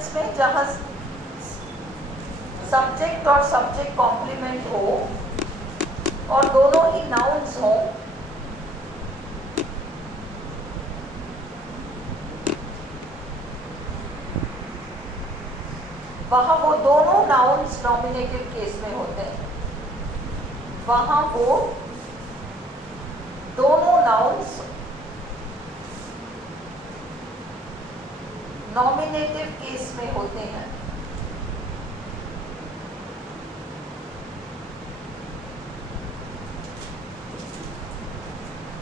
Sentence में जहाँ subject और सब्जेक्ट कॉम्प्लीमेंट हो और दोनों ही नाउन्स हो, वहाँ वो दोनों नाउन्स नॉमिनेटिव केस में होते हैं। वहाँ वो दोनों नाउन्स नॉमिनेटिव केस में होते हैं।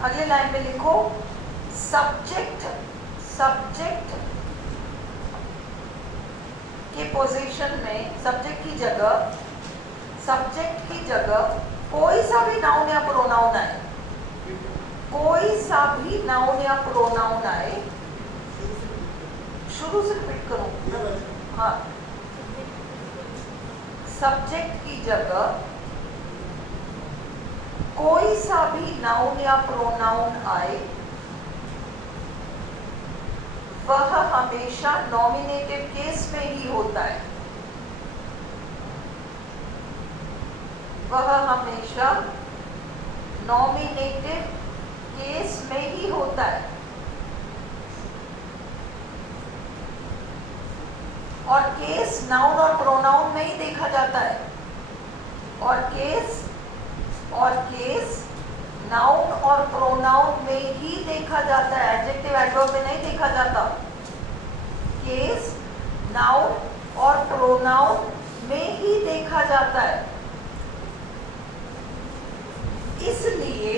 अगले लाइन में लिखो सब्जेक्ट के पोजीशन में, सब्जेक्ट की जगह कोई सा भी नाउन या प्रोनाउन आए, कोई सा भी नाउन या प्रोनाउन आए, शुरू से रिपीट करूं, हाँ, सब्जेक्ट की जगह कोई सा भी नाउन या प्रोनाउन आए, वह हमेशा नॉमिनेटिव केस में ही होता है। वह हमेशा नॉमिनेटिव केस में ही होता है। और केस नाउन और प्रोनाउन में ही देखा जाता है। और केस नाउन और प्रोनाउन में ही देखा जाता है, एडजेक्टिव एडवर्ब में नहीं देखा जाता। केस नाउन और प्रोनाउन में ही देखा जाता है। इसलिए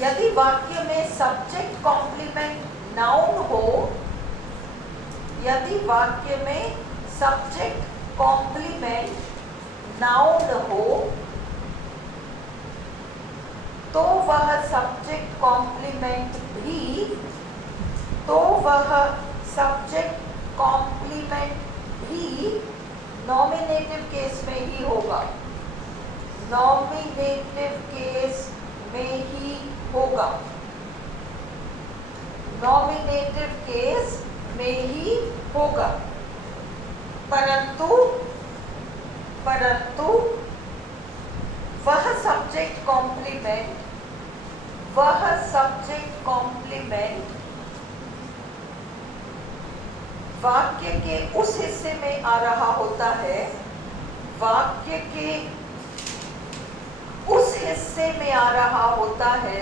यदि वाक्य में सब्जेक्ट कॉम्प्लीमेंट नाउन हो, यदि वाक्य में सब्जेक्ट कॉम्प्लीमेंट नाउन हो, तो वह सब्जेक्ट कॉम्प्लीमेंट भी नॉमिनेटिव केस में ही होगा। नॉमिनेटिव केस में ही होगा। नॉमिनेटिव केस में ही होगा। परंतु वह सब्जेक्ट कॉम्प्लीमेंट वाक्य के उस हिस्से में आ रहा होता है, वाक्य के उस हिस्से में आ रहा होता है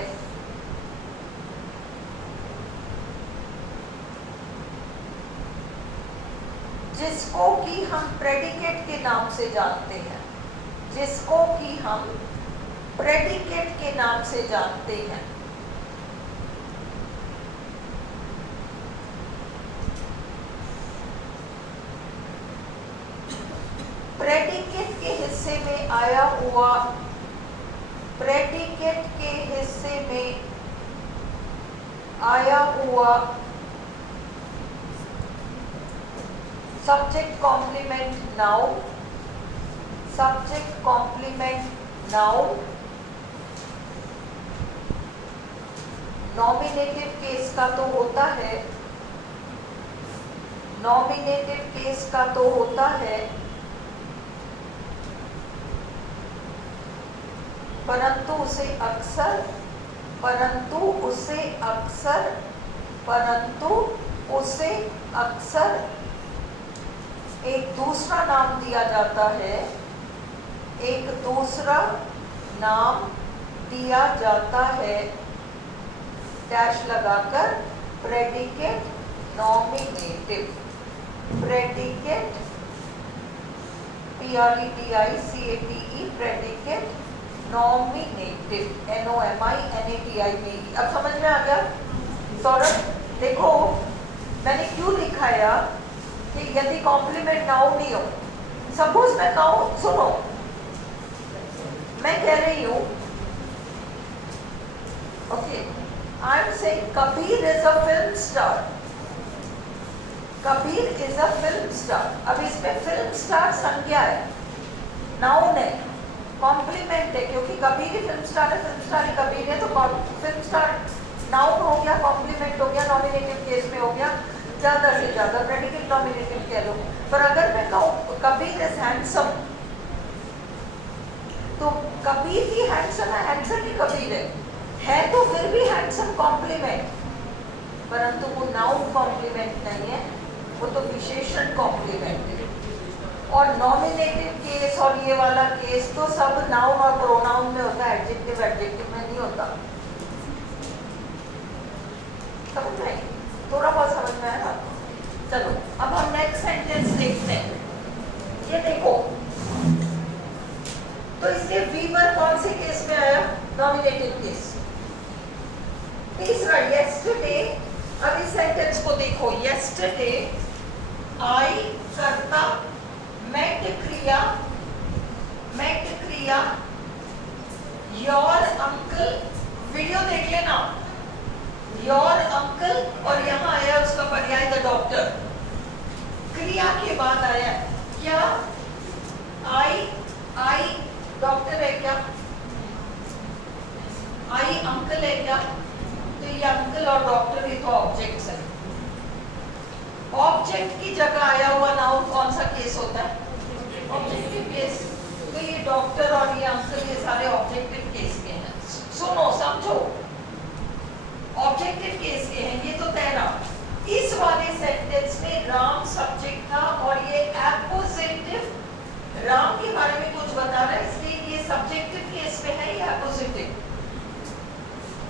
जिसको कि हम प्रेडिकेट के नाम से जानते हैं, जिसको कि हम प्रेडिकेट के नाम से जानते हैं। प्रेडिकेट के हिस्से में आया हुआ, प्रेडिकेट के हिस्से में आया हुआ subject complement noun, subject complement noun nominative case का तो होता है, नॉमिनेटिव केस का तो होता है, परंतु उसे अक्सर एक दूसरा नाम दिया जाता है, एक दूसरा नाम दिया जाता है, डैश लगाकर, predicate nominative. Predicate PREDICATE predicate nominative, NOMINATIVE। अब समझ में आ गया? सौरभ देखो मैंने क्यों लिखाया कि यदि कॉम्प्लीमेंट नाउन नहीं हो, सपोज मैं कहूं, सुनो मैं कह रही हूं, okay, I am saying Kabir is a film star, Kabir is a film star. अब इसमें फिल्म स्टार संज्ञा है, नाउन है, कॉम्प्लीमेंट है, क्योंकि कबीर ही फिल्म स्टार है, फिल्म स्टार ही कबीर है, तो फिल्म स्टार नाउन हो गया, कॉम्प्लीमेंट हो गया, नॉमिनेटिव केस में हो गया। ज्यादा से ज्यादा प्रेडिकेट नॉमिनेटिव कह लो। पर अगर मैं कहूँ कबीर इज हैंडसम, तो कबीर ही हैंडसम है, हैंडसम ही कबीर है तो फिर भी हैंडसम कॉम्प्लीमेंट, परंतु वो नाउन कॉम्प्लीमेंट नहीं है, वो तो विशेषण कॉम्प्लीमेंट है। और नॉमिनेटिव केस और ये वाला केस तो सब नाउन और प्रोनाउन में होता है, एडजेक्टिव एडजेक्टिव में नहीं होता। समझ में? थोड़ा बहुत समझ में आया ना? चलो अब हम नेक्स्ट सेंटेंस देखते हैं। ये देखो, तो इसके वीवर कौन से केस में आया? Nominative case. तीसरा yesterday, अब इस सेंटेंस को देखो, yesterday आई करता, met क्रिया your uncle, वीडियो देख लेना, your uncle और यहाँ आया उसका पर्याय द डॉक्टर। क्रिया के बाद आया क्या? आई डॉक्टर है क्या? आई अंकल है क्या? तो ये अंकल और डॉक्टर ये तो ऑब्जेक्ट्स है। ऑब्जेक्ट की जगह आया हुआ नाउन कौन सा केस होता है? Objective case. तो ये डॉक्टर और ये अंकल ये सारे ऑब्जेक्टिव केस के हैं। सुनो समझो, ऑब्जेक्टिव केस के हैं। ये तो तेरा इस वाले सेंटेंस में राम सब्जेक्ट था और ये एपोजिटिव राम के बारे में कुछ बता रहा है, इसलिए ये सब्जेक्टिव केस में है, ये एपोजिटिव।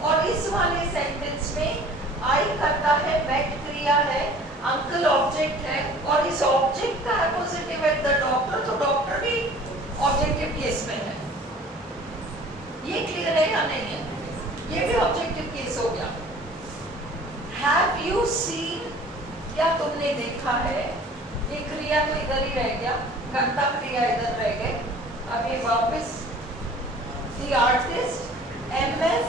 और इस वाले सेंटेंस में आई करता है, मेट क्रिया है, अंकल ऑब्जेक्ट है और इस ऑब्जेक्ट का एपोजिटिव है द डॉक्टर, तो डॉक्टर भी ऑब्जेक्टिव केस में है। ये क्लियर है या नहीं है? ये भी ऑब्जेक्टिव केस हो गया। Have you seen, क्या तुमने देखा है? ये क्रिया तो इधर ही रह गया, कर्ता क्रिया इधर रह गए। अब ये वापस the artist MF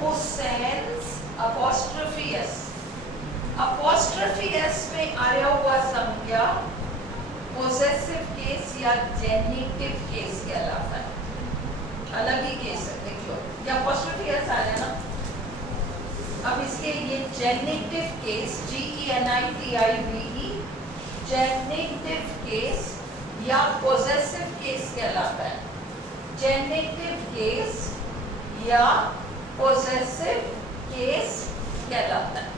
Hussein's apostrophe S, apostrophe S में आया हुआ संज्ञा पोजेसिव केस या जेनिटिव केस कहलाता है। अलग ही केस है, देख लो, ये apostrophe S आ रहा है ना। अब इसके ये जेनिटिव केस GENITIVE जेनिटिव केस या पोजेसिव केस कहलाता है। जेनिटिव केस या पोजेसिव केस कहलाता है।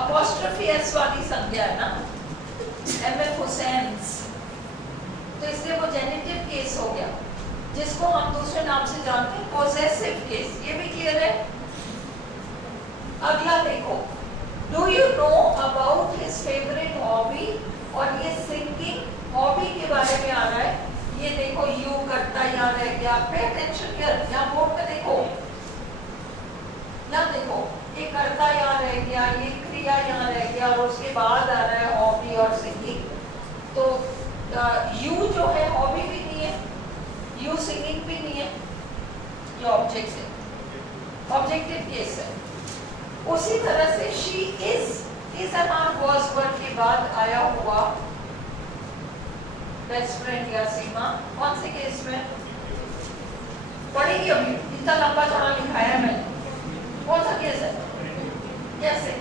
अपॉस्ट्रोफी एस वाली संज्ञा है ना, MF हुसैन्स, तो इसलिए वो जेनिटिव केस हो गया, जिसको हम दूसरे नाम से जानते हैं पोजेसिव केस। ये भी क्लियर है? अगला देखो, do you know about his favourite hobby, और ये सिंगिंग हॉबी के बारे में आ रहा है। ये देखो यू करता यहाँ रह गया, पे अटेंशन हियर, यहाँ बोर्ड पे देखो, यहाँ देखो, ये करता यहाँ रह गया, ये क्रिया यहाँ रह गया और उसके बाद आ रहा है हॉबी और सिंगिंग। तो यू जो है हॉबी भी नहीं है, यू सिंगिंग भी नहीं है, ये ऑब्जेक्ट है, ऑब्जेक्टिव केस है। उसी तरह से शी इज वाज वर्ड के बाद आया हुआ बेस्ट फ्रेंड या सीमा, कौन से केस में पढ़ेगी? अभी इतना लंबा चौड़ा लिखा है मैंने, कौन सा केस है? कैसे?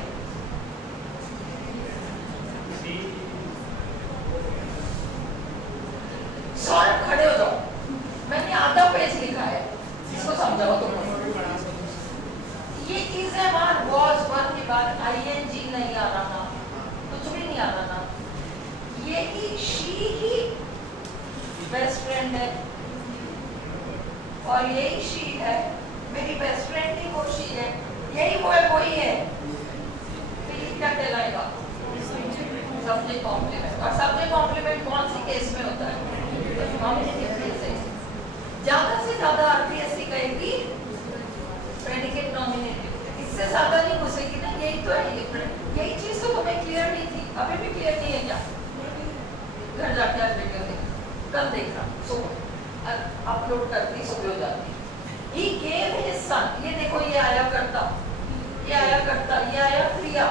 सौरभ खड़े हो जाओ, मैंने आधा पेज लिखा है, इसको समझाओ तुम। ये is am are was verb के बाद आईएनजी नहीं आ रहा ना, कुछ भी नहीं आ रहा ना। ये ही शी ही बेस्ट फ्रेंड है और यही शी है, मेरी बेस्ट फ्रेंड ही वो शी है, यही वो है वही है, तो ये क्या कहलाएगा? Subject complement. और सब्जेक्ट कॉम्प्लीमेंट कौन सी केस में होता है? नॉमिनेटिव केस है। ज्यादा से ज्यादा आरपीएससी कहेगी प्रेडिकेट नॉमिनेटिव, इससे ज्यादा नहीं घुसेगी ना। यही तो है, यही चीज तो तुम्हें क्लियर नहीं थी, अभी भी क्लियर नहीं है क्या? घर जाके आज वीडियो देख, कल देखना, सुबह अपलोड करती, सुबह हो जाती। He gave his son, ये देखो, ये आया करता, ये आया करता, ये आया क्रिया,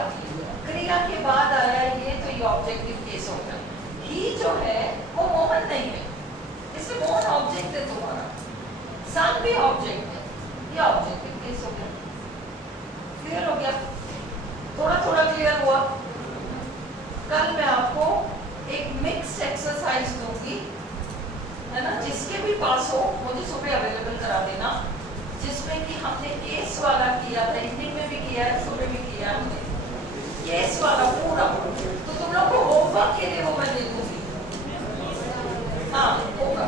क्रिया के बाद आया ये, तो ये ऑब्जेक्टिव केस हो गया। ही जो है वो मोहन नहीं है, इसमें मोहन ऑब्जेक्ट है तुम्हारा, सन भी ऑब्जेक्ट है, ये ऑब्जेक्टिव केस हो गया। क्लियर हो गया? थोड़ा थोड़ा क्लियर हुआ? कल मैं आपको एक मिक्स एक्सरसाइज दूंगी, है ना, जिसके भी पास हो मुझे सुबह अवेलेबल करा देना, जिसमें कि हमने केस वाला किया था, इवनिंग में भी किया है, सुबह भी किया है हमने केस वाला पूरा। तो तुम लोग को होमवर्क के लिए वो मैं दे दूंगी। हाँ होगा।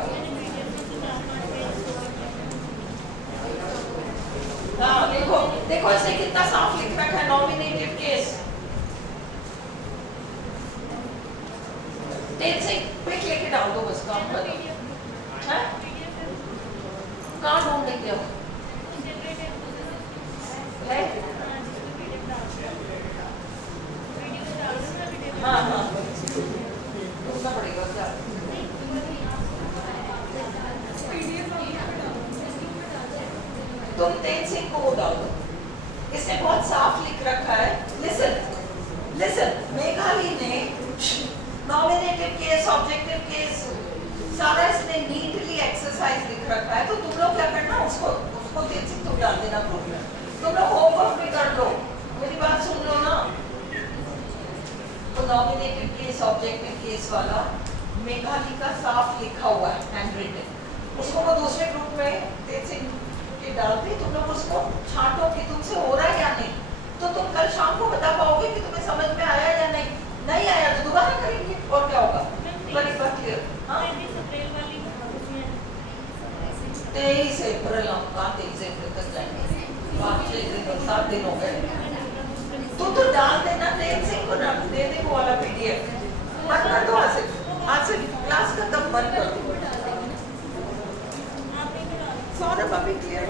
हाँ देखो देखो इसे कितना साफ लिख रखा है, नॉमिनेटिव केस। तेज से क्विक लेके डाल दो, बस काम कर दो। हैं? कहाँ ढूंढ लेते हो? है? हाँ हाँ ढूंढना पड़ेगा क्या? तुम तेज सिंह को वो डाल दो, इसने बहुत साफ लिख रखा है। लिसन लिसन, मेघाली ने नॉमिनेटिव केस, ऑब्जेक्टिव केस सारा इसने नीटली एक्सरसाइज लिख रखा है। तो तुम लोग क्या करना, उसको तेज सिंह तुम डाल देना ग्रुप में। तुम लोग होमवर्क भी कर लो, मेरी बात सुन लो ना। तो नॉमिनेटिव केस, ऑब्जेक्टिव केस वाला मेघाली का साफ लिखा हुआ है, हैंड रिटन, उसको वो दूसरे ग्रुप में तेज सिंह के डालते। तुम लोग उसको छांटो कि तुमसे हो रहा है या नहीं, तो तुम कल शाम को बता पाओगे कि तुम्हें समझ में आया या नहीं। नहीं आया तो दोबारा करेंगे और क्या होगा। बड़ी बात क्लियर। हाँ 23 अप्रैल हम कहाँ 23 अप्रैल तक जाएंगे, 5-6 दिन 7 दिन हो गए। तो डाल देना तेज सिंह को, दे दे वो वाला PDF। बंद कर दो आज से क्लास खत्म, बंद कर दो। सौरभ अभी क्लियर